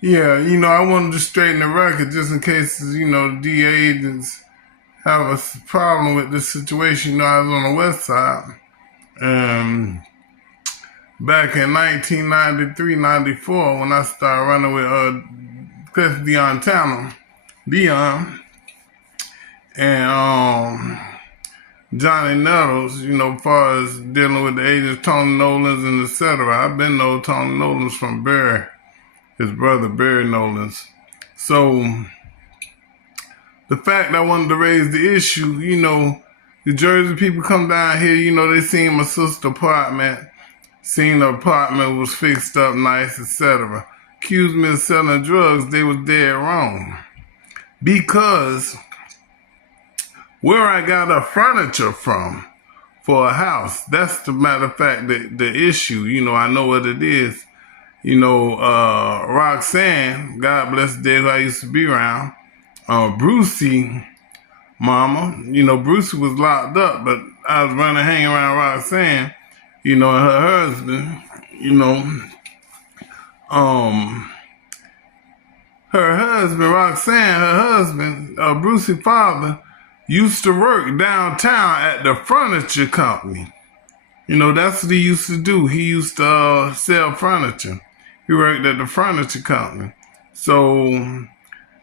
Yeah, I wanted to straighten the record just in case, the DA agents have a problem with this situation. I was on the west side. Um, Back in 1993, 94, when I started running with Cliff Dion Tanner, Dion, and Johnny Nettles, as far as dealing with the agents, Tony Nolans and etc. I've been know Tony Nolans from Barry, his brother Barry Nolans. So the fact I wanted to raise the issue, the Jersey people come down here, they seen my sister's apartment, seen the apartment was fixed up nice, etc. Accused me of selling drugs, they was dead wrong. Because where I got the furniture from for a house, that's the matter of fact, the issue, I know what it is. Roxanne, God bless the day who I used to be around, Brucey mama, Brucey was locked up, but I was hanging around Roxanne, and her husband, her husband, Roxanne, her husband, Brucey's father, used to work downtown at the furniture company. That's what he used to do. He used to sell furniture. He worked at the furniture company. So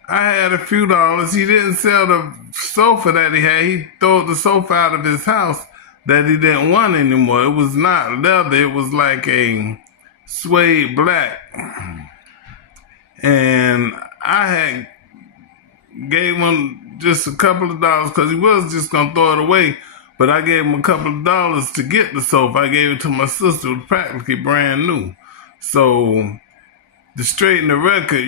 I had a few dollars. He didn't sell the sofa that he had. He threw the sofa out of his house that he didn't want anymore. It was not leather. It was like a suede black. And I had gave him just a couple of dollars because he was just going to throw it away. But I gave him a couple of dollars to get the sofa. I gave it to my sister. It was practically brand new. So to straighten the record,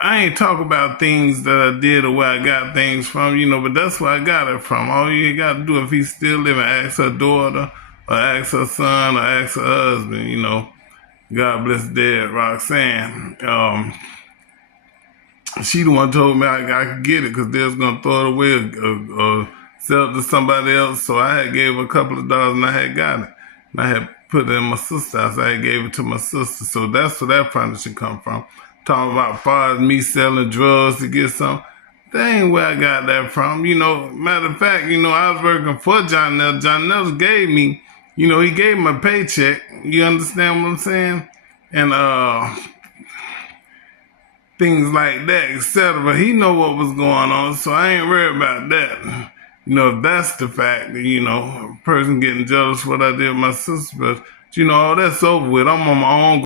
I ain't talk about things that I did or where I got things from, but that's where I got it from. All you got to do if he's still living, ask her daughter or ask her son or ask her husband, God bless dead Roxanne. She the one told me I could get it because they was going to throw it away or sell it to somebody else. So I had gave her a couple of dollars and I had got it. And I had put it in my sister's house. I had gave it to my sister. So that's where that furniture come from. Talking about far as me selling drugs to get some. That ain't where I got that from. Matter of fact, I was working for John Nelson. John Nelson gave me, he gave me a paycheck. You understand what I'm saying? And things like that, etc. He know what was going on, so I ain't worried about that. If that's the fact, a person getting jealous of what I did with my sister, but all that's over with. I'm on my own.